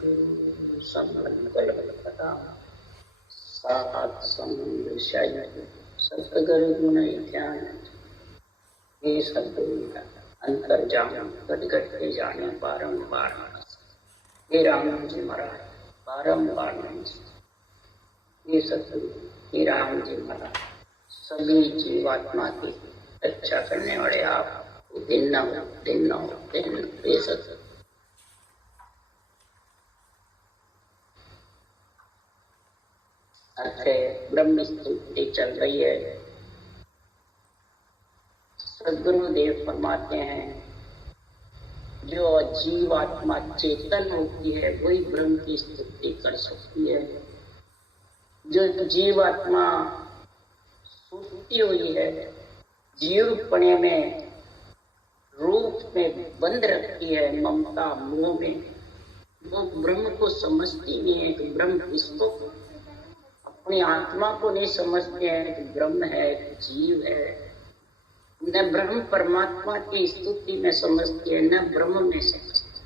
गुरु समकल्पता सात समुद्र शायद सतगुरु गुण ध्यान ये सदगुरु अंतर जान गट गट के जाने बारंबार हे राम जी महाराज बारंबार ये सदगुरु हे राम जी महाराज सभी जीवात्मा की रक्षा करने वाले आप दिन दिन बेसत ब्रह्म स्तुति चल रही है। सदगुरुदेव फरमाते हैं जो जीवात्मा चेतन होती है वही ब्रह्म की स्तुति कर सकती है। जो जीवात्मा सुस्ती हुई है, जीवपणे में रूप में बंद रखती है, ममता मोह में, वो ब्रह्म को समझती नहीं है कि ब्रह्म किसको, अपनी आत्मा को नहीं समझते हैं कि ब्रह्म है, जीव है। न ब्रह्म परमात्मा की स्तुति में समझते हैं, न ब्रह्म में समझते।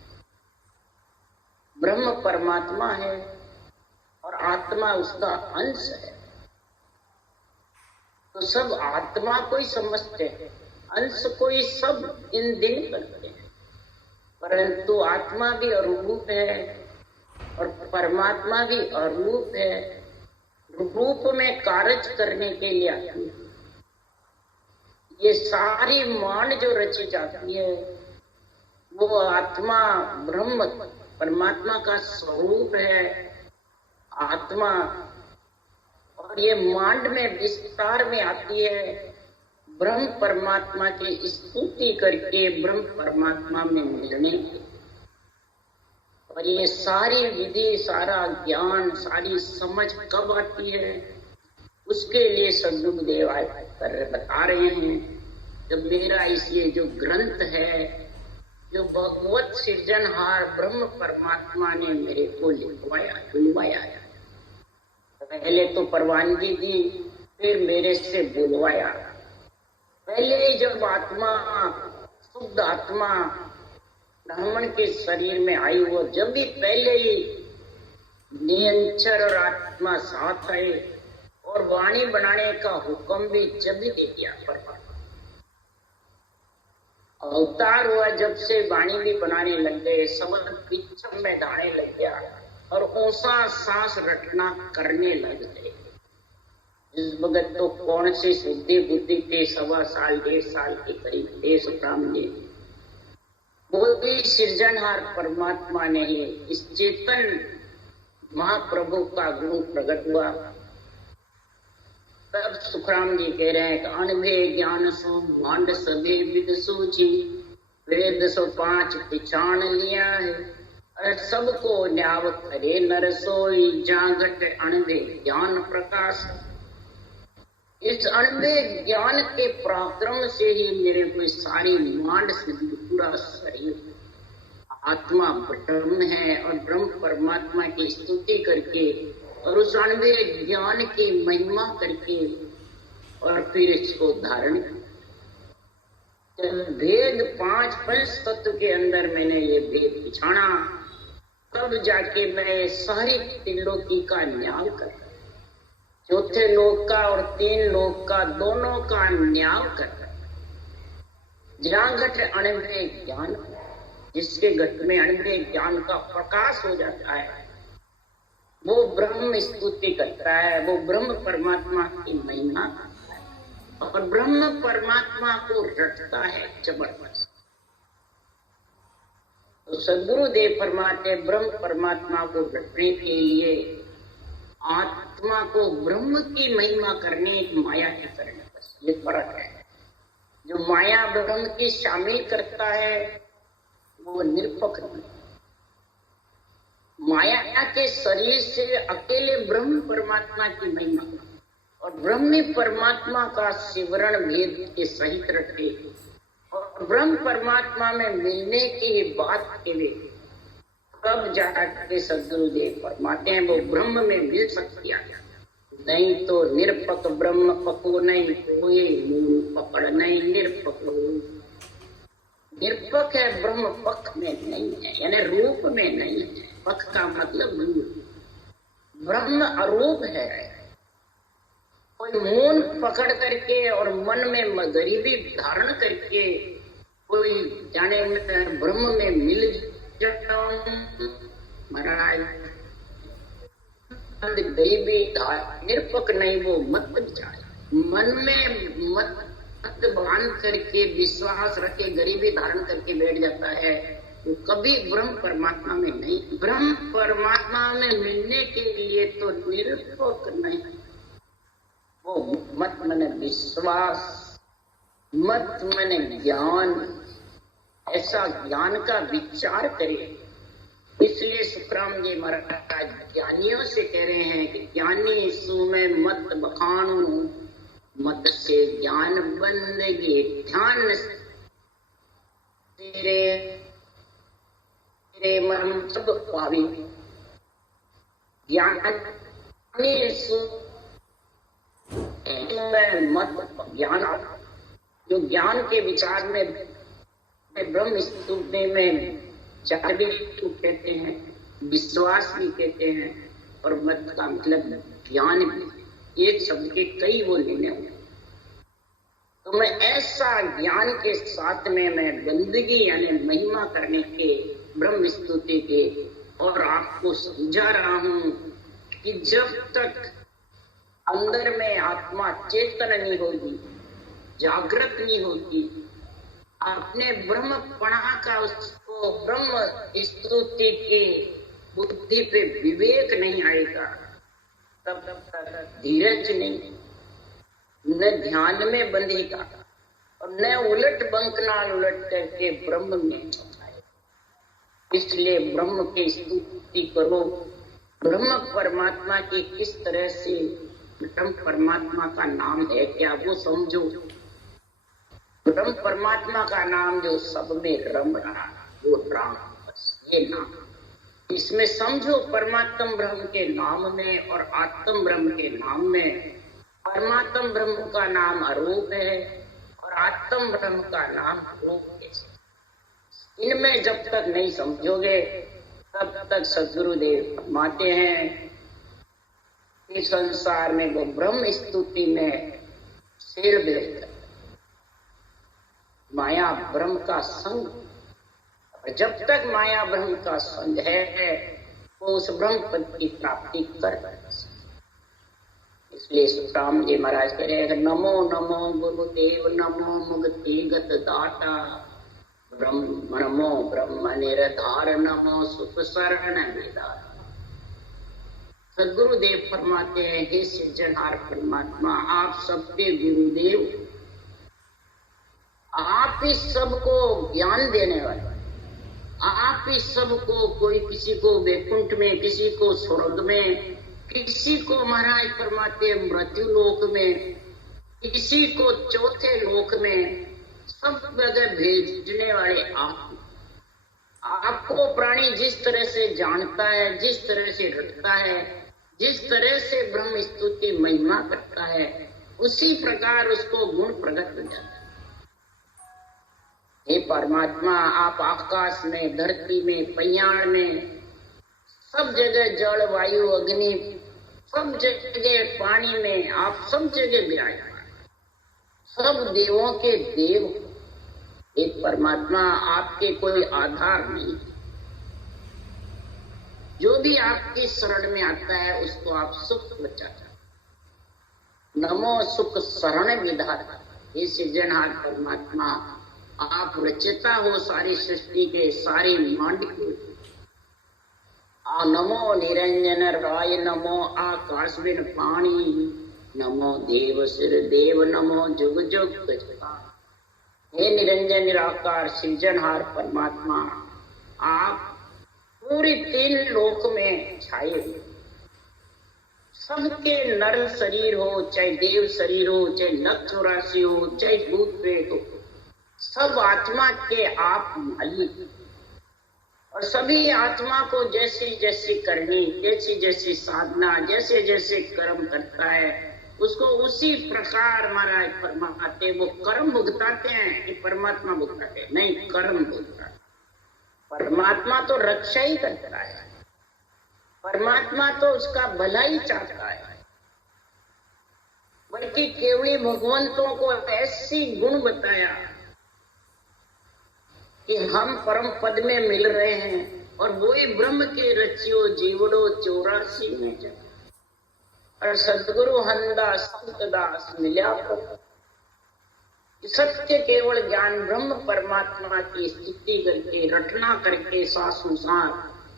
ब्रह्म परमात्मा है और आत्मा उसका अंश है, तो सब आत्मा को ही समझते हैं, अंश को ही सब इन दिन करते हैं। परंतु आत्मा भी अरूप है और परमात्मा भी अरूप है। रूप में कार्य करने के लिए आती है। ये सारी मान जो रची जाती है वो आत्मा ब्रह्म परमात्मा का स्वरूप है आत्मा, और ये मांड में विस्तार में आती है ब्रह्म परमात्मा की स्तुति करके ब्रह्म परमात्मा में मिलने की। और ये सारी विधि, सारा ज्ञान, सारी समझ कब आती है, उसके लिए सदगुरुदेव बता रहे हैं। जब मेरा ये जो ग्रंथ है, जो भगवत सृजनहार ब्रह्म परमात्मा ने मेरे को लिखवाया है, पहले तो परवानगी दी, फिर मेरे से बुलवाया। पहले ही जब आत्मा, शुद्ध आत्मा ब्राह्मण के शरीर में आई, वो जब भी पहले ही नियंचर और आत्मा साथ आए और वाणी बनाने का हुक्म भी जब भी दे दिया। अवतार हुआ जब से वाणी भी बनाने लग गए, समझ पिछम में दाने लग गया और ऊंचा सांस रटना करने लग गए। इस भगत तो कौन से शुद्धि बुद्धि के 1.25 साल 1.5 साल के करीब देश ब्राह्मण, वो भी सृजनहार परमात्मा ने ही इस चेतन महाप्रभु का गुण प्रकट हुआ। तब सुखराम जी कह रहे हैं कि अनभे ज्ञान सो भांड सभे विद सूझी, वेद सो 5 पिछाण लिया है, और सबको न्याव करे नर सोई, जागट अनभे ज्ञान प्रकाश। इस अनभे ज्ञान के पराक्रम से ही मेरे को सारी मांड से पूरा शरीर आत्मा ब्रह्म है और ब्रह्म परमात्मा की स्तुति करके और उस अनभे ज्ञान की महिमा करके और फिर इसको धारण जब भेद 5 पंच तत्व के अंदर मैंने ये भेद पिछाना, तब जाके मैं सारी त्रिलोकी का न्याय कर, चौथे लोक का और 3 लोक का दोनों का न्याय कर, जहाँ घट अनभे ज्ञान, जिसके घट में अनभे ज्ञान का प्रकाश हो जाता है, वो ब्रह्म स्तुति करता है, वो ब्रह्म परमात्मा की महिमा करता है और ब्रह्म परमात्मा को रटता है जबरदस्त। तो सदगुरुदेव फरमाते ब्रह्म परमात्मा को रटने के लिए आत्मा को ब्रह्म की महिमा करने की माया के करने, बस ये फर्क है। जो माया ब्रह्म की शामिल करता है वो निरपक नहीं। माया के शरीर से अकेले ब्रह्म परमात्मा की महिमा और ब्रह्म परमात्मा का सिमरण भेद के सहित रखे और ब्रह्म परमात्मा में मिलने की बात के लिए तब जाके सदगुरुदेव फरमाते हैं वो ब्रह्म में मिल सकती है, नहीं तो निरपक ब्रह्म पको नहीं, कोई मूल पकड़ नहीं, निरपक निरपक है, ब्रह्म पक्ष में नहीं है, यानी रूप में नहीं है। पख का मतलब ब्रह्म अरूप है। कोई मौन पकड़ करके और मन में गरीबी धारण करके कोई जाने में ब्रह्म में मिल जाऊं महाराज, गरीबी निरपक नहीं, वो मत जाए। मन में मत बांध करके विश्वास रखे गरीबी धारण करके बैठ जाता है, वो कभी ब्रह्म परमात्मा में नहीं। ब्रह्म परमात्मा में मिलने के लिए तो निरपक नहीं, वो मत मने विश्वास, मत मने ज्ञान, ऐसा ज्ञान का विचार करे। इसलिए सुखराम जी महाराज ज्ञानियों से कह रहे हैं कि ज्ञानी सु में मत बखानू, मत से ज्ञान बंदगी ध्यान तेरे तेरे मर्म सब पावी। ज्ञानी सु मत ज्ञान, जो ज्ञान के विचार में ब्रह्म स्तुति में चार भी कहते हैं, विश्वास भी कहते हैं, और मत का मतलब ज्ञान भी। एक शब्द के कई वो लेने होंगे। तो मैं ऐसा ज्ञान के साथ में मैं बंदगी यानी महिमा करने के, ब्रह्म स्तुति के, और आपको समझा रहा हूं कि जब तक अंदर में आत्मा चेतन नहीं होगी, जागृत नहीं होगी, अपने ब्रह्म पणा का उसको ब्रह्म स्तुति की बुद्धि पे विवेक नहीं आएगा, तब तक धीरज नहीं, न ध्यान में बंधेगा और न उलट बंकनाल उलट करके ब्रह्म में आएगा। इसलिए ब्रह्म की स्तुति करो। ब्रह्म परमात्मा की किस तरह से, ब्रह्म परमात्मा का नाम है क्या वो समझो। ब्रह्म परमात्मा का नाम जो सब में रम रहा, वो राम, बस ये नाम। इसमें समझो परमात्म ब्रह्म के नाम में और आत्म ब्रह्म के नाम में, परमात्म ब्रह्म का नाम अरूप है और आत्म ब्रह्म का नाम रूप है। इनमें जब तक नहीं समझोगे तब तक सद्गुरुदेव फरमाते हैं इस संसार में वो ब्रह्म स्तुति में सिर भेद माया ब्रह्म का संग, और जब तक माया ब्रह्म का संग है वो उस ब्रह्म पद की प्राप्ति कर सकते। इसलिए सुखराम जी महाराज कह रहे हैं नमो नमो गुरुदेव, नमो मुक्ति गत दाता, ब्रह्म नमो ब्रह्म निरधार, नमो सुख शरण विदाता। सदगुरुदेव फरमाते हैं हे सृजनहार परमात्मा, आप सबके गुरुदेव, आप ही सबको ज्ञान देने वाले, आप ही सबको, कोई किसी को वैकुंठ में, किसी को स्वर्ग में, किसी को महाराज फरमाते मृत्यु लोक में, किसी को चौथे लोक में, सब जगह भेजने वाले आप। आपको प्राणी जिस तरह से जानता है, जिस तरह से रखता है, जिस तरह से ब्रह्म स्तुति महिमा करता है, उसी प्रकार उसको गुण प्रकट हो जाता है। हे परमात्मा, आप आकाश में, धरती में, पयाण में, सब जगह जल वायु अग्नि, सब जगह पानी में, आप सब जगह विराजमान, सब देवों के देव। एक परमात्मा, आपके कोई आधार नहीं, जो भी आपकी शरण में आता है उसको आप सुख बचाता। नमो सुख शरण विधाता, हे सृजनहार परमात्मा, आप रचयिता हो सारी सृष्टि के, सारी मांडकी। नमो निरंजन राय, नमो आकाश बिन पानी, नमो देव सिर देव, नमो जुग जुग गजपाल। हे निरंजन निराकार सृजनहार परमात्मा, आप पूरी तीन लोक में छाए हुए, सबके नर शरीर हो, चाहे देव शरीर हो, चाहे नख चौरासी हो, चाहे भूत प्रेत हो, सब आत्मा के आप मालिक। और सभी आत्मा को जैसी जैसी करनी, जैसी जैसी साधना, जैसे जैसे कर्म करता है, उसको उसी प्रकार महाराज परमात्मा वो कर्म भुगताते हैं कि परमात्मा भुगताते नहीं, कर्म भुगताते। परमात्मा तो रक्षा ही करता है, परमात्मा तो उसका भला ही चाहता है, बल्कि केवली भगवंतों को ऐसी गुण बताया कि हम परम पद में मिल रहे हैं और वो ही ब्रह्म के रचियो जीवड़ो 84 में जब और सदगुरु हंदास संतदास मिला सत्य केवल ज्ञान ब्रह्म परमात्मा की स्थिति करके रटना करके सासुसार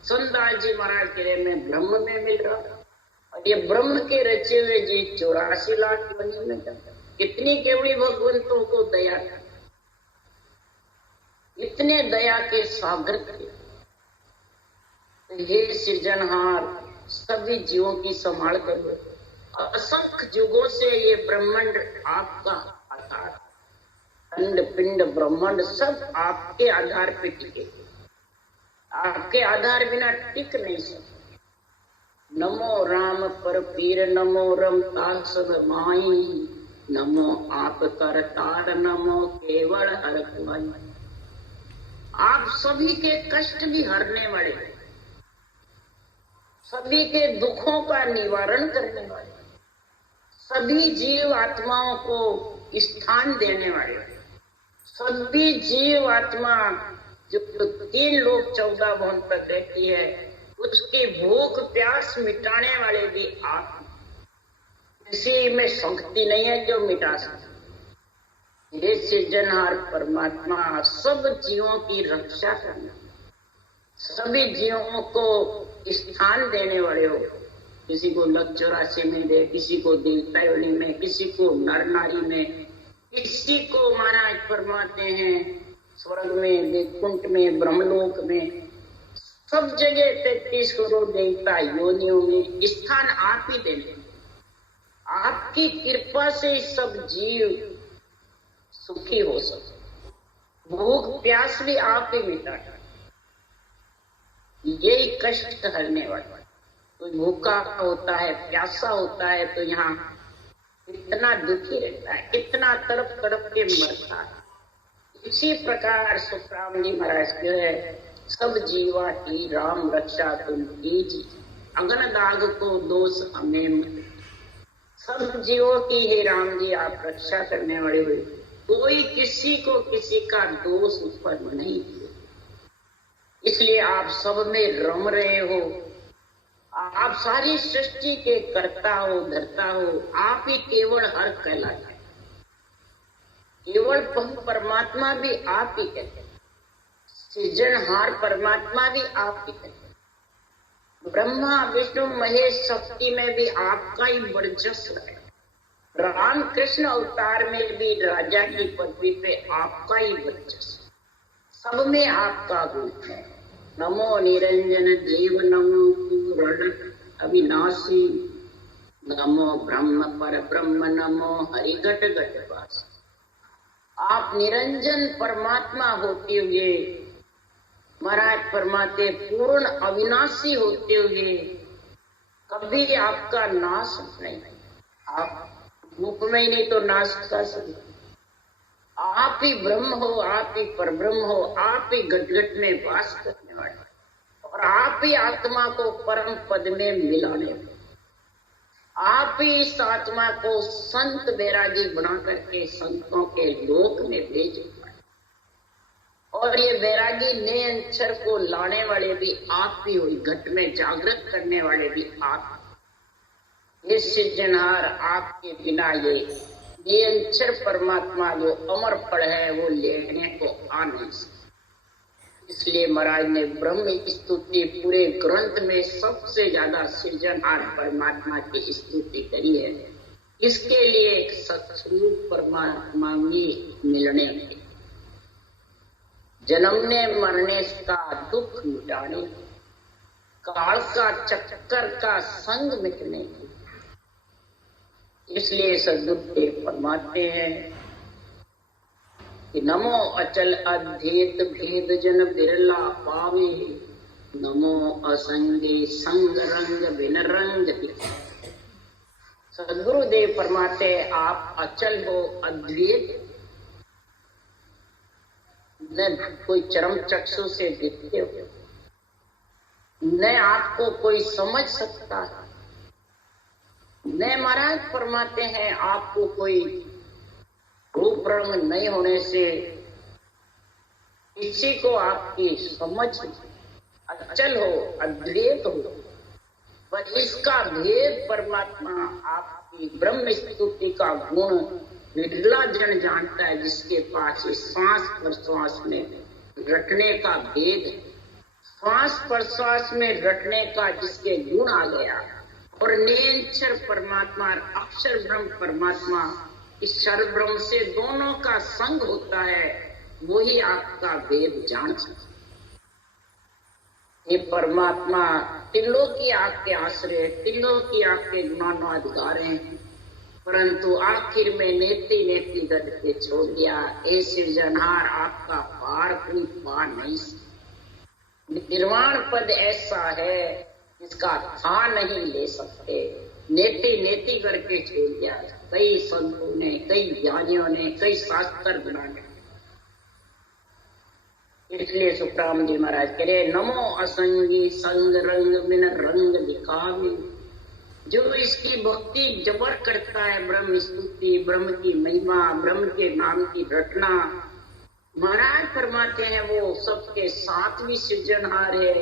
संदास जी महाराज के में ब्रह्म में मिल रहा और ये ब्रह्म के रचे हुए जी 84 लाख बनी में कितनी केवली भगवंतों को दया कर, इतने दया के सागर थे। हे सृजनहार सभी जीवों की संभाल करो। असंख्य युगों से ये ब्रह्मांड आपका आधार, अंड पिंड ब्रह्मांड सब आपके आधार पे टिके, आपके आधार बिना टिक नहीं सकते। नमो राम पर पीर नमो रमता सब माई, नमो आप करतार नमो केवल हर कुमाई। आप सभी के कष्ट भी हरने वाले, सभी के दुखों का निवारण करने वाले, सभी जीव आत्माओं को स्थान देने वाले, सभी जीव आत्मा जो 3 लोक 14 भवन तक रहती है उसकी भूख प्यास मिटाने वाले भी आप। किसी में शक्ति नहीं है जो मिटा सके। ये सृजनहार परमात्मा सब जीवों की रक्षा करना, सभी जीवों को स्थान देने वाले हो। किसी को लग 84 में दे, किसी को देवता योनि में, किसी को नर नारी में, किसी को महाराज फरमाते हैं स्वर्ग में, वैकुंठ में, ब्रह्मलोक में, सब जगह 33 करोड़ देवता योनियों में स्थान आप ही देंगे। आपकी कृपा से सब जीव सुखी हो सके, भूख प्यास भी आप ही मिटाए। यही कष्ट हरने वाला। कोई भूखा होता है, प्यासा होता है तो यहाँ कितना दुखी रहता है, कितना तड़प तड़प के मरता है। इसी प्रकार सुखराम जी महाराज जो है सब जीवा की राम रक्षा तुम कीजिए, अगन दाग को दोष हमें मत। सब जीवों की हे राम जी आप रक्षा करने वाले हुए, कोई किसी को किसी का दोष उत्पन्न नहीं किया, इसलिए आप सब में रम रहे हो। आप सारी सृष्टि के कर्ता हो, धर्ता हो, आप ही केवल हर कहलाते हैं। केवल परमात्मा भी आप ही कहते हैं, सृजनहार परमात्मा भी आप ही कहते हैं। ब्रह्मा विष्णु महेश शक्ति में भी आपका ही वर्चस्व है। राम कृष्ण अवतार में भी राजा की पदवी पे आपका ही वर्चस्व, सब में आपका गुण है। नमो निरंजन देव नमो पूर्ण अविनाशी, नमो ब्रह्म पर ब्रह्म नमो हरिघट घटवास। आप निरंजन परमात्मा होते हुए महाराज फरमाते पूर्ण अविनाशी होते हुए कभी आपका नाश नहीं। आप रूप में ही नहीं तो नाश कर सकते। आप ही ब्रह्म हो, आप ही परब्रह्म हो, आप ही घट घट में वास करने वाले और आप ही आत्मा को परम पद में मिलाने वाले। आप ही इस आत्मा को संत बैरागी बना करके संतों के लोक में भेजे और ये बैरागी नए अक्षर को लाने वाले भी आप ही हो, घट में जागृत करने वाले भी आप। ये सृजनहार आपके बिना ये अक्षर परमात्मा जो अमर फल है वो लेने को आ नहीं सकते। इसलिए महाराज ने ब्रह्म की स्तुति पूरे ग्रंथ में सबसे ज्यादा सृजनहार परमात्मा की स्तुति करी है। इसके लिए एक सत्स्वरूप परमात्मा में मिलने के, जन्मने मरने का दुख मिटाने, काल का चक्कर का संग मिटने की। इसलिए सद्गुरुदेव फरमाते हैं कि नमो अचल अद्वैत भेद जन बिरला पावे, नमो असंगे संग रंग बिन रंग दिखावे। सद्गुरुदेव फरमाते आप अचल हो, अद्वैत न कोई चरम चक्षु से दिखते हो, न आपको कोई समझ सकता है, न महाराज फरमाते हैं आपको कोई रूप रंग नहीं होने से किसी को आपकी समझ अचल हो, अद्वैत हो, पर इसका भेद परमात्मा आपकी ब्रह्म स्तुति का गुण विरला जन जानता है, जिसके पास इस श्वास प्रश्वास में रटने का भेद, श्वास प्रश्वास में रटने का जिसके गुण आ गया, और निरंतर परमात्मा अक्षर ब्रह्म परमात्मा इस क्षर ब्रह्म से दोनों का संग होता है, वही आपका भेद जान सकता। ये परमात्मा तिलों की आपके आश्रय, तिलों की आपके गुणानुअधिकार हैं, परंतु आखिर में नेति नेति करके छोड़ दिया। ऐ सृजनहार आपका पार कोई पा नहीं सकता। निर्वाण पद ऐसा है जिसका था नहीं ले सकते, नेति नेति करके छोड़ दिया। कई संतों ने, कई ज्ञानियों ने, कई शास्त्र बनाने, इसलिए सुखराम जी महाराज कह रहे नमो असंगी संग रंग बिन रंग दिखावे। जो इसकी भक्ति जबर करता है, ब्रह्म स्तुति, ब्रह्म की महिमा, ब्रह्म के नाम की रटना, महाराज फरमाते हैं वो सबके सातवीं सृजनहार है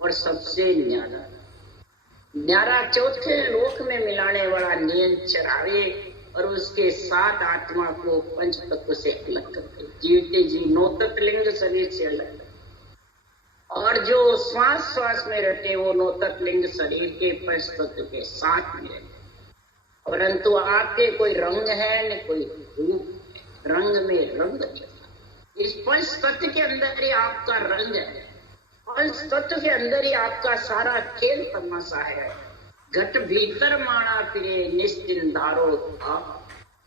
और सबसे न्यारा न्यारा चौथे लोक में मिलाने वाला नियंचर आवे, और उसके साथ आत्मा को पंच तत्व से अलग करके जीवते जी नौतत लिंग शरीर से अलग, और जो श्वास श्वास में रहते वो नौतत लिंग शरीर के पंच तत्व के साथ में रहते। परंतु आपके कोई रंग है न कोई रूप, रंग में रंग चलता। इस पंच तत्व के अंदर ही आपका रंग है, पंच तत्व के अंदर ही आपका सारा खेल तमाशा है। घट भीतर माना फिरे निश्चिन धारो था,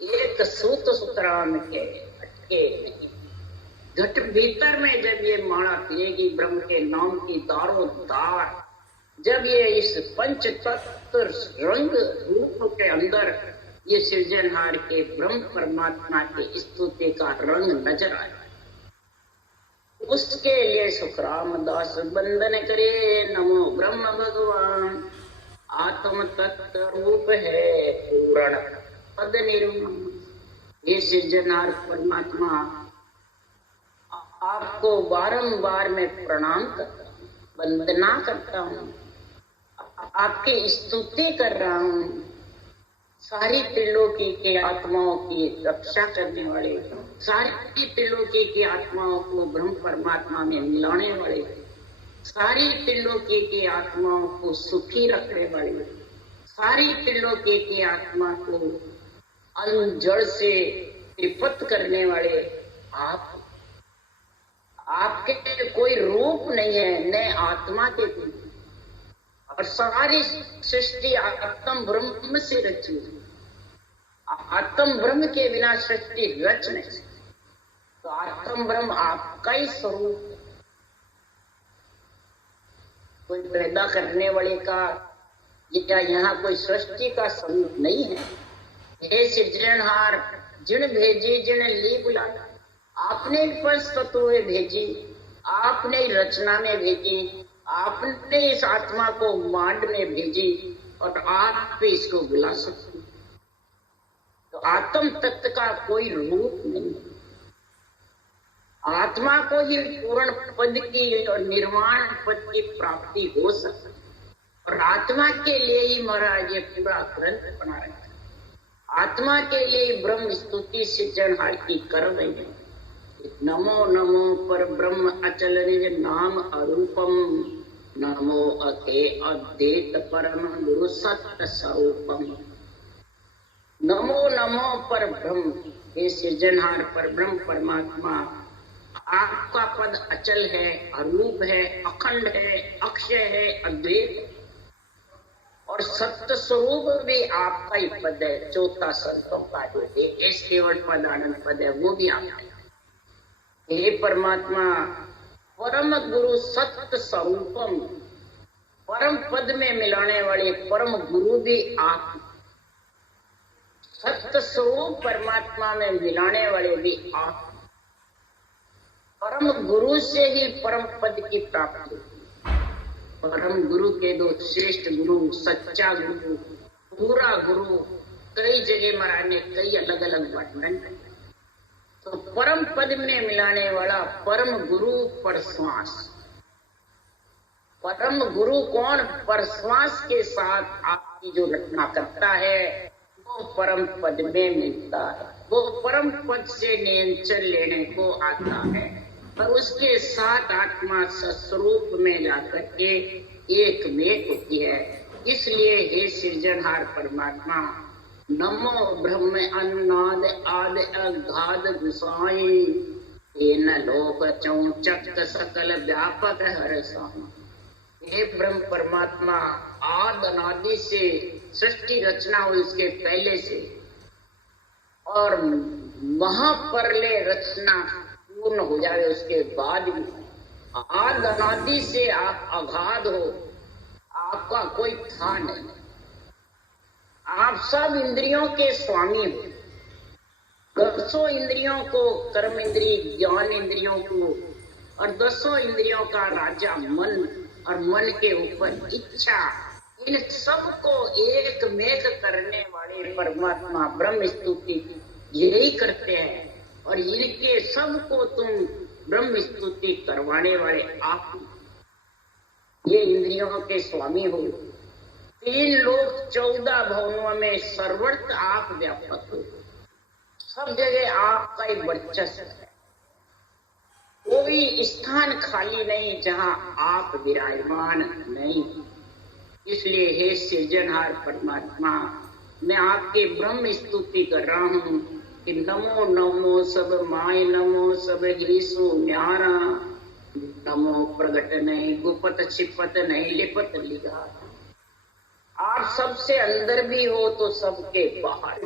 एक सूत सुतराम के अटके नहीं। घट भीतर में जब ये माना फिरेगी ब्रह्म के नाम की दारो दार, जब ये इस पंच तत्व रंग रूप के अंदर ये सृजनहार के ब्रह्म परमात्मा के स्तुति का रंग नजर आए, उसके लिए सुखराम दास बंदन करे नमो ब्रह्म भगवान। आत्म तत्व रूप है पूर्ण पद निर्मम। ये सृजनहार परमात्मा आपको बारंबार मैं प्रणाम करता हूँ, वंदना करता हूँ, आपकी स्तुति कर रहा हूँ। सारी त्रिलोकी के आत्माओं की रक्षा करने वाले, सारी त्रिलोकी की आत्माओं को ब्रह्म परमात्मा में मिलाने वाले, सारी त्रिलोकी की आत्माओं को सुखी रखने वाले, सारी त्रिलोकी की आत्मा को अन्न जड़ से विपत्त करने वाले आप, आपके कोई रूप नहीं है न आत्मा के कोई, और सारी सृष्टि आत्म ब्रह्म से रची। आत्म ब्रह्म के बिना सृष्टि रच नहीं सकती, तो आत्म ब्रह्म आपका ही स्वरूप। कोई पैदा करने वाले का या यहाँ कोई सृष्टि का स्वरूप नहीं है। हे सृजनहार जिन भेजी जिन ली बुला, आपने पंच तत्व भेजी, आपने रचना में भेजी, आपने इस आत्मा को मांड में भेजी, और आप भी इसको बुला सकते। तो आत्म तत्व का कोई रूप नहीं, आत्मा को ही पूर्ण पद की और निर्वाण पद की प्राप्ति हो सकती, और आत्मा के लिए ही महाराज ये पूरा ग्रंथ बना रहे हैं। आत्मा के लिए ब्रह्म स्तुति सृजनहार की कर रही है। नमो नमो पर ब्रह्म अचल निज नाम अरूपम, नमो अते अद्वैत परम गुरु सत्य स्वरूपम। नमो नमो पर ब्रह्म, हे सृजनहार पर ब्रह्म परमात्मा, आपका पद अचल है, अरूप है, अखंड है, अक्षय है, अद्वैत, और सत्य स्वरूप भी आपका ही पद है। चौथा संतों का जो है केवल पद आनंद पद है, वो भी आपका। हे परमात्मा परम गुरु सत्य स्वरूपम, परम पद में मिलाने वाले परम गुरु भी आप, सत्य स्वरूप परमात्मा में मिलाने वाले भी आप। परम गुरु से ही परम पद की प्राप्ति, परम गुरु के दो श्रेष्ठ गुरु, सच्चा गुरु, पूरा गुरु, कई जगह महाराज ने कई अलग अलग वर्णन। तो परम पद में मिलाने वाला परम गुरु परश्वास। परम गुरु कौन? परश्वास के साथ आपकी जो रचना करता है वो परम पद में मिलता है, वो परम पद से नियंत्रण लेने को आता है और उसके साथ आत्मा स्वरूप में जाकर के एक में होती है। इसलिए हे सृजनहार परमात्मा, नमो ब्रह्म अन्नाद आद अगाध गुसाई, तेन लोक चौचक सकल व्यापक हर साई। हे ब्रह्म परमात्मा, आद अनादि से सृष्टि रचना हुई उसके पहले से, और महापरले रचना पूर्ण हो जाए उसके बाद भी आद अनादि से आप अगाध हो, आपका कोई था नहीं। आप सब इंद्रियों के स्वामी हो, दसों इंद्रियों को, कर्म इंद्रिय, ज्ञान इंद्रियों को, और दसों इंद्रियों का राजा मन, और मन के ऊपर इच्छा, इन सब को एक मेघ करने वाले परमात्मा ब्रह्म स्तुति यही करते हैं। और इनके सबको तुम ब्रह्म स्तुति करवाने वाले आप, ये इंद्रियों के स्वामी हो। 3 लोक 14 भवनों में सर्वत्र आप व्यापक हो, सब जगह आपका ही वर्चस्व है, कोई स्थान खाली नहीं जहां आप विराजमान नहीं। इसलिए हे सृजनहार परमात्मा, मैं आपकी ब्रह्म स्तुति कर रहा हूँ कि नमो नमो सब माय, नमो सब ईसु न्यारा, नमो प्रगट नहीं गुपत छिपत नहीं लिपत लिगा। आप सबसे अंदर भी हो तो सबके बाहर,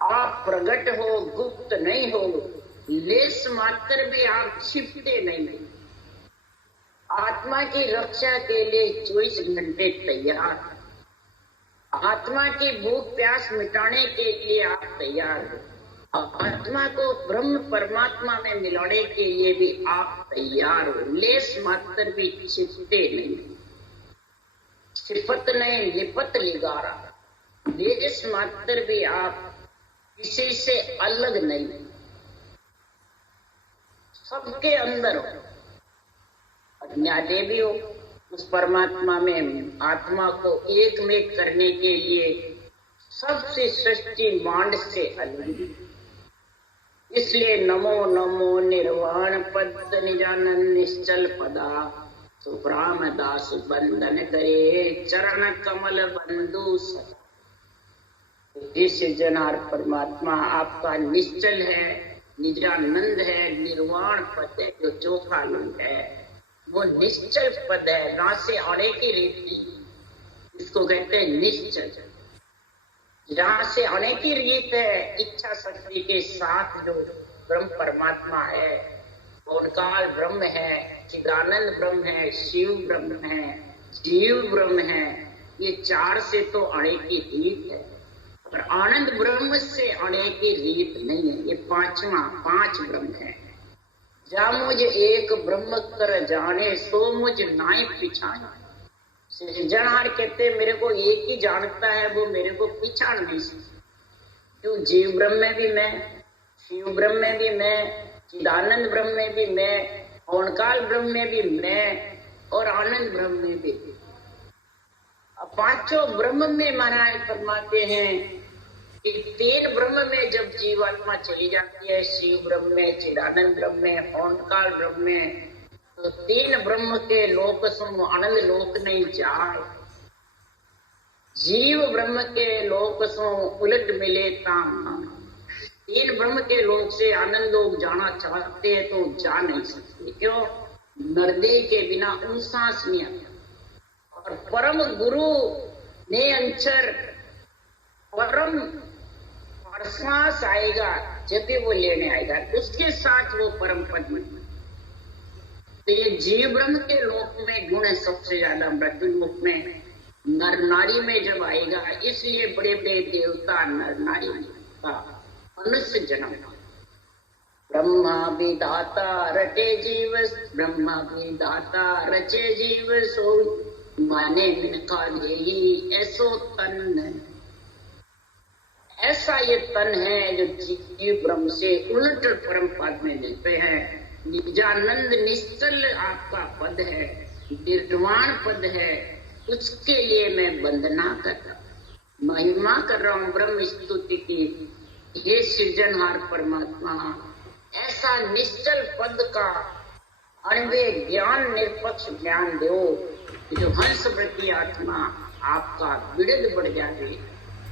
आप प्रगट हो, गुप्त नहीं हो, लेस मात्र भी आप छिपते नहीं। आत्मा की रक्षा के लिए 24 घंटे तैयार, आत्मा की भूख प्यास मिटाने के लिए आप तैयार हो, आत्मा को ब्रह्म परमात्मा में मिलाने के लिए भी आप तैयार हो। लेस मात्र भी छिपते नहीं, छिपत नहीं लिपत लिगारा, लेस मात्र भी आप किसी से अलग नहीं, सबके अंदर हो, अज्ञाते भी हो। उस परमात्मा में आत्मा को एक में करने के लिए सबसे सृष्टि मांड से अलग। इसलिए नमो नमो निर्वाण पद निजानन निश्चल पदा, सुब्राम दास बंदन करे चरण कमल बंधु सदा। इस जनार परमात्मा आपका निश्चल है, निजानंद है, निर्वाण पद है, जो चौथा आनंद है वो निश्चल पद है, ना से आने की रीति, इसको कहते हैं निश्चल। जहाँ से आने की रीत है इच्छा शक्ति के साथ जो ब्रह्म परमात्मा है, ओंकार ब्रह्म है, चिदानंद ब्रह्म है, शिव ब्रह्म है, जीव ब्रह्म है, ये 4 से तो आने की रीत है, पर आनंद ब्रह्म से आने की रीत नहीं है। ये 5 ब्रह्म है। जा मुझ एक ब्रह्म कर जाने, सो मुझ नाई पिछाने। सृजनहार कहते मेरे को एक ही जानता है, वो मेरे को पिछाड़ नहीं सकता। क्यों? जीव ब्रह्म में भी मैं, शिव ब्रह्म में भी मैं, चिदानंद ब्रह्म में भी मैं, ओंकार ब्रह्म में भी मैं, और आनंद ब्रह्म में भी। अब 5 ब्रह्म में महाराज फरमाते हैं कि 3 ब्रह्म में जब जीवात्मा चली जाती है, शिव ब्रह्म में, चिदानंद ब्रह्म में, ओंकार ब्रह्म में, तो 3 ब्रह्म के लोक समूह आनंद लोक नहीं जाए। जीव ब्रह्म के लोक समूह उलट मिले ताम। 3 ब्रह्म के लोक से आनंद लोग जाना चाहते हैं तो जा नहीं सकते। क्यों? नरदेह के बिना उन सांस नहीं आता। और परम गुरु ने अंचर परम श्वास आएगा, जब भी वो लेने आएगा उसके साथ वो परम पद में। तो ये जीव ब्रह्म के लोक में गुण है सबसे ज्यादा, मृत्यु लोक में नर नारी में जब आएगा, इसलिए बड़े बड़े देवता नर नारी का मनुष्य जन्म। ब्रह्मा विधाता रचे जीव, ब्रह्मा विधाता रचे जीव, सो माने का यही ऐसो तन। ऐसा ये तन है जो जीव ब्रह्म से उलट परम पद में मिलते हैं। निजानंद निश्चल आपका पद है, निर्वाण पद है, उसके लिए मैं वंदना कर रहा हूँ, महिमा कर रहा हूँ ब्रह्म स्तुति की। हे सृजनहार परमात्मा, ऐसा निश्चल पद का अनवे ज्ञान निरपक्ष ज्ञान दो, जो हंस वृत्ति आत्मा आपका विरध बढ़ जाए।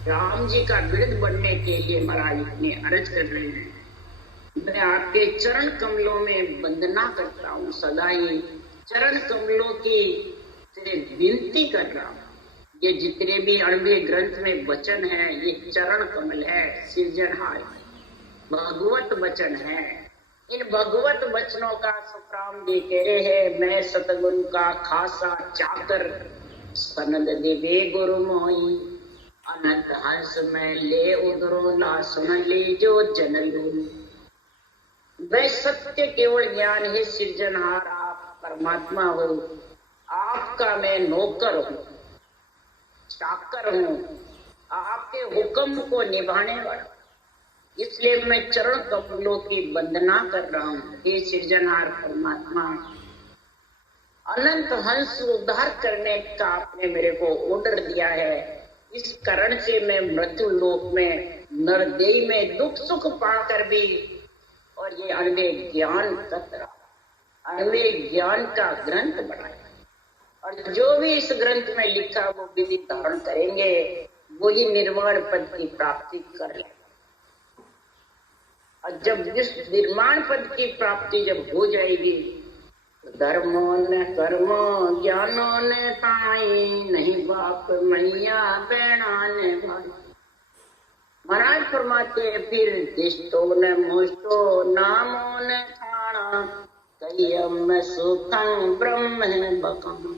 राम जी का विरध बढ़ने के लिए महाराज इतने अर्ज कर रहे हैं। मैं आपके चरण कमलों में वंदना करता हूँ, सदा ही चरण कमलों की से विनती कर रहा हूँ। ये जितने भी अणवे ग्रंथ में वचन है, ये चरण कमल है, सृजनहार भगवत वचन है। इन भगवत वचनों का सुखराम जी कह रहे हैं, मैं सतगुरु का खासा चाकर, सनद देवे गुरु मोई, अनंत हंस में ले उधरो ला सुन ली जो जनलू। वह सत्य केवल ज्ञान है सृजनहार, आप परमात्मा हो, आपका मैं नौकर हूँ, चाकर हूँ, आपके हुक्म को निभाने वाला। इसलिए मैं चरण कमलों की वंदना कर रहा हूँ। हे सृजनहार परमात्मा, अनंत हंस उद्धार करने का आपने मेरे को ऑर्डर दिया है। इस कारण से मैं मृत्यु लोक में नरदेह में दुख सुख पाकर भी और ये अनवे ज्ञान कतरा, अनवे ज्ञान का ग्रंथ बनाया, और जो भी इस ग्रंथ में लिखा वो विधि धारण करेंगे, वो ही निर्वाण पद की प्राप्ति कर ले। और जब इस निर्माण पद की प्राप्ति जब हो जाएगी, तो धर्मों ने कर्मों ज्ञानों ने पाई, नहीं बाप मैया बहना ने भाई। महाराज फरमाते फिर दिष्टों ने मुष्टो नामों ने खाना, कयम सुखं ब्रह्म बकम।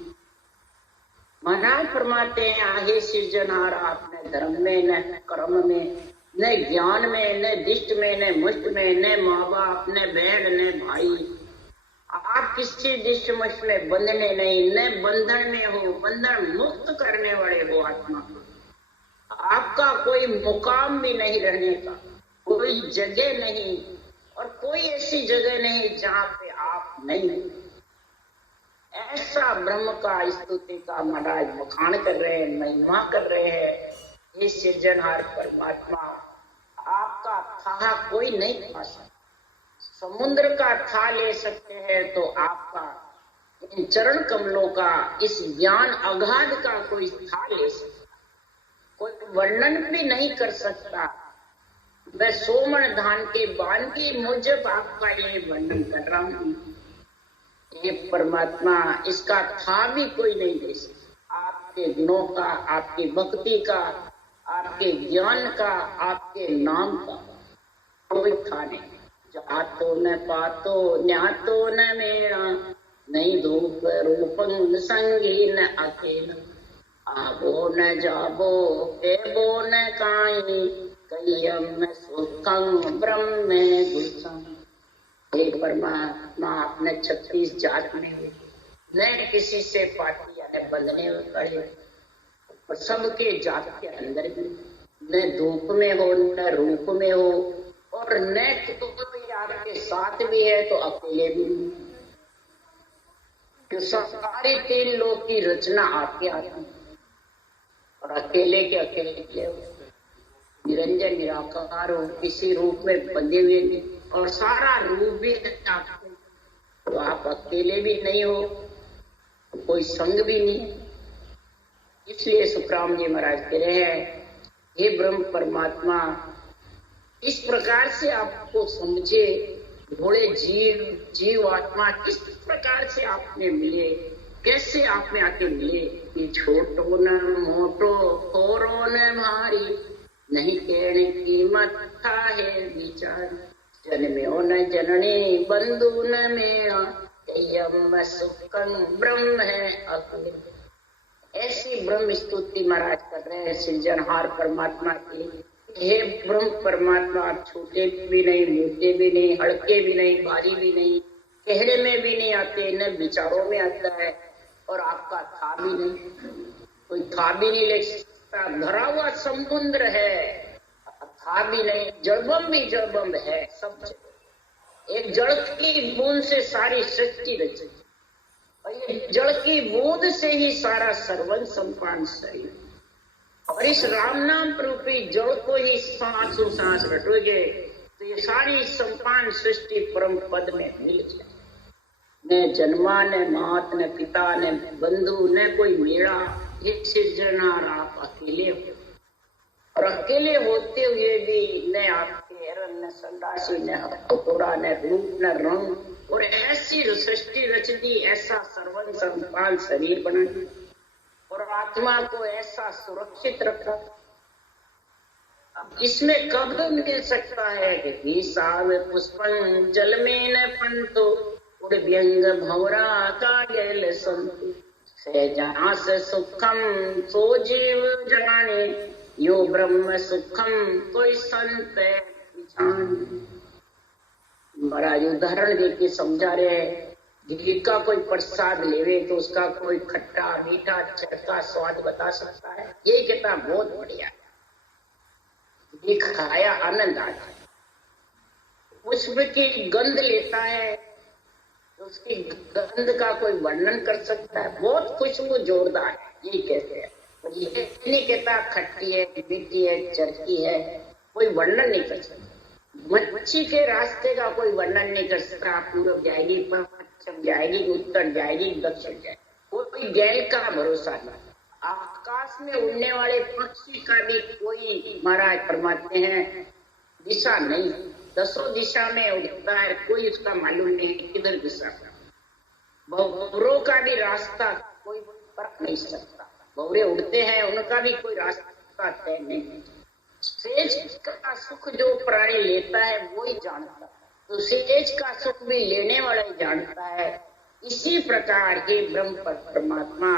महाराज फरमाते हैं, आहे सृजनहार, आपने धर्म में न कर्म में न ज्ञान में न दिष्ट में न मुष्ट में न माँ बाप न बहन न भाई, आप किसी दिष्ट मुष्ट में बंधने नहीं, न बंधन में हो, बंधन मुक्त करने वाले हो आत्मा। आपका कोई मुकाम भी नहीं रहने का, कोई जगह नहीं, और कोई ऐसी जगह नहीं जहाँ पे आप नहीं हो। ऐसा ब्रह्म का स्तुति का महाराज बखान कर रहे हैं, महिमा कर रहे हैं। हे सृजनहार परमात्मा, आपका था कोई नहीं खा सकता। समुद्र का था ले सकते हैं तो आपका इन चरण कमलों का, इस ज्ञान अगाध का कोई था ले सकता, कोई वर्णन भी नहीं कर सकता। मैं सोमन धान के बाण की मुजब आपका ये वर्णन कर रहा हूँ। ये परमात्मा, इसका था भी कोई नहीं दे सकता। आपके गुणों का, आपकी भक्ति का, आपके ज्ञान का, आपके नाम का कोई था नहीं। जातो न पातो न्यातो न मेरा, नहीं धूप रूपंग संगी न अकेला, आबो न जाबो केबो न काई, कयम सुखं ब्रह्म गुसं। हे परमात्मा, आपने 36 जात में न किसी से पार्टी या न बंधने पड़े, और सबके जात के अंदर भी न धूप में हो न रूप में हो, और न तो आपके साथ भी है तो अकेले भी नहीं। तो सारे 3 लोग की रचना आपके हाथ में, और अकेले के अकेले हो, निरंजन निराकार हो, किसी रूप में बंधे हुए नहीं, और सारा रूप भी आपके, तो आप अकेले भी नहीं हो, कोई संग भी नहीं। इसलिए सुखराम जी महाराज कह रहे हैं, हे ब्रह्म परमात्मा, इस प्रकार से आपको समझे, भोले जीव आत्मा किस प्रकार से आपने मिले, कैसे आप में आके मिले। कि छोटो न मोटो खोरो न भारी, नहीं कहने कीमत था है विचार, जन्म्यो न जननी बंधु न मेरा, यम सुखं ब्रह्म है अकेला। ऐसी ब्रह्म स्तुति महाराज कर रहे हैं सृजनहार परमात्मा की। हे ब्रह्म परमात्मा, आप छोटे भी नहीं, मोटे भी नहीं, हल्के भी नहीं, भारी भी नहीं, कहने में भी नहीं आते, न विचारों में आता है, और आपका था भी नहीं, कोई था भी नहीं ले सकता। भरा हुआ समुद्र है, था भी नहीं, जड़बम भी जड़बम है, सब एक जड़ की बूंद से सारी सृष्टि रची, और ये जड़ की बूंद से ही सारा सर्वन संपान शरीर, और इस राम नाम रूपी जड़ को ही सांसों सांस रटोगे तो ये सारी संपान सृष्टि परम पद में मिल जाए। न जन्मा, न मात, न पिता, न बंधु, न कोई मेरा, ये सिर्जनहार आप अकेले हो, और अकेले होते हुए भी न आपके न संदासी, न हथौड़ा, न रूप, न रंग, और ऐसी सृष्टि रच दी, ऐसा सर्वन संपान शरीर बना दी, और आत्मा को ऐसा सुरक्षित रखा। अब इसमें कब मिल सकता है कि साव पुष्पं जल में न पंतो, उड़ व्यंग भंवरा कायल संतु, से जहाँ से सुखम सो जीव जाने, यो ब्रह्म सुखम कोई संत महाराज उदाहरण देके समझा रहे। घी का कोई प्रसाद लेवे तो उसका कोई खट्टा मीठा चटका स्वाद बता सकता है? यही कहता बहुत बढ़िया, घी खाया आनंद आता है। पुष्प की गंध लेता है तो उसकी गंध का कोई वर्णन कर सकता है? बहुत खुशबू जोरदार है, यही कहते हैं। ये नहीं कहता खट्टी है, मीठी है, चरकी है, कोई वर्णन नहीं कर सकता। मच्छी के रास्ते का कोई वर्णन नहीं कर सकता। पूर्व जाएगी, पश्चिम जाएगी, उत्तर जाएगी, दक्षिण जाएगी, कोई गैल का भरोसा नहीं। आकाश में उड़ने वाले पक्षी का भी कोई महाराज फरमाते हैं दिशा नहीं, दसों दिशा में उड़ता है, कोई उसका मालूम नहीं किधर दिशा का। भंवरों का भी रास्ता कोई फर्क नहीं सकता, भंवरे उड़ते हैं, उनका भी कोई रास्ता तय नहीं। सेज का सुख जो प्राणी लेता है वो ही जानता है, तो सेज का सुख भी लेने वाला ही जानता है। इसी प्रकार के ब्रह्म परमात्मा,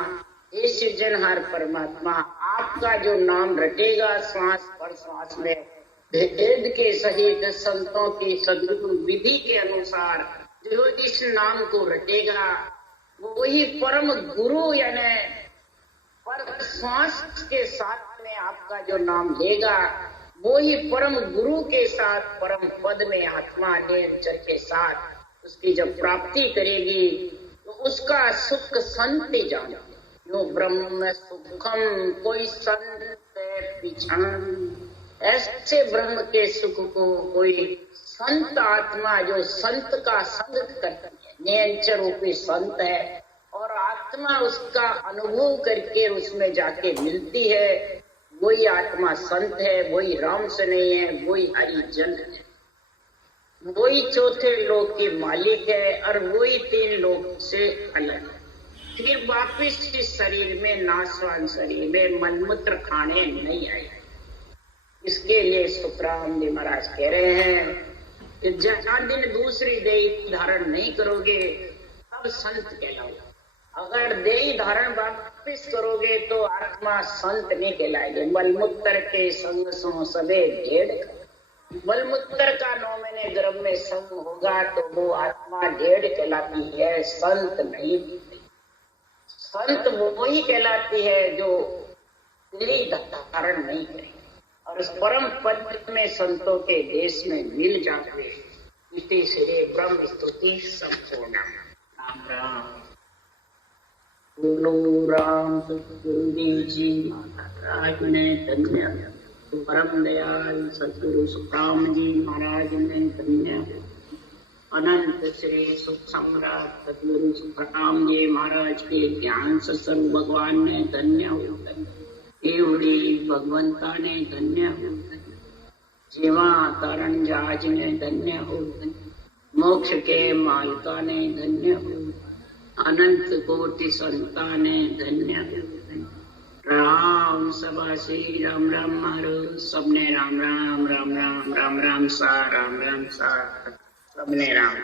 हे सृजनहार परमात्मा, आपका जो नाम रटेगा श्वास पर श्वास में, भेद के सहित संतों की सदगुरु विधि के अनुसार जो इस नाम को रटेगा वही परम गुरु, यानी पर श्वास के साथ में आपका जो नाम लेगा वो ही परम गुरु के साथ परम पद में आत्मा निरंतर के साथ उसकी जब प्राप्ति करेगी तो उसका सुख संत ही जाने। यो ब्रह्म सुखम कोई संत पिछान, ऐसे ब्रह्म के सुख को कोई संत आत्मा जो संत का संग करती है, निरंतर रूपी संत है, और आत्मा उसका अनुभव करके उसमें जाके मिलती है, वही आत्मा संत है, वही राम से नहीं है, वही हरिजन है, वही चौथे लोक के मालिक है, और वही तीन लोक से अलग है। फिर वापिस इस शरीर में, नाशवान शरीर में मलमूत्र खाने नहीं आए। इसके लिए सुखराम जी महाराज कह रहे हैं कि जहाँ दिन दूसरी देह धारण नहीं करोगे तब संत कहलाओगे। अगर देह धारण वापिस करोगे तो आत्मा संत नहीं कहलाएगी। मलमूत्र के संग सो सबे ढेड़, मलमूत्र का 9 महीने गर्भ में संग होगा तो वो आत्मा ढेड़ कहलाती है, संत नहीं। संत वो ही कहलाती है जो देह धारण नहीं करे और उस परम पद में संतों के देश में मिल जाते। इसी से ब्रह्म स्तुति संपूर्ण। राम राम। बोलो राम सतगुरुदेव जी महाराज ने धन्य, परम दयाल सतगुरु सुखराम जी महाराज ने धन्य, अनंत श्री सुख सम्राट सतगुरु सुखराम जी महाराज के ज्ञान से सर्व भगवान ने धन्य हो, एवड़ी भगवंता ने धन्य हो, जीवा तारण जहाज ने धन्य हो, मोक्ष के मालका ने धन्य हो, अनंत कोटि संता ने धन्य हो। राम सभा श्री राम राम मारो, सबने राम राम राम राम राम राम सा, राम राम सा, सबने राम।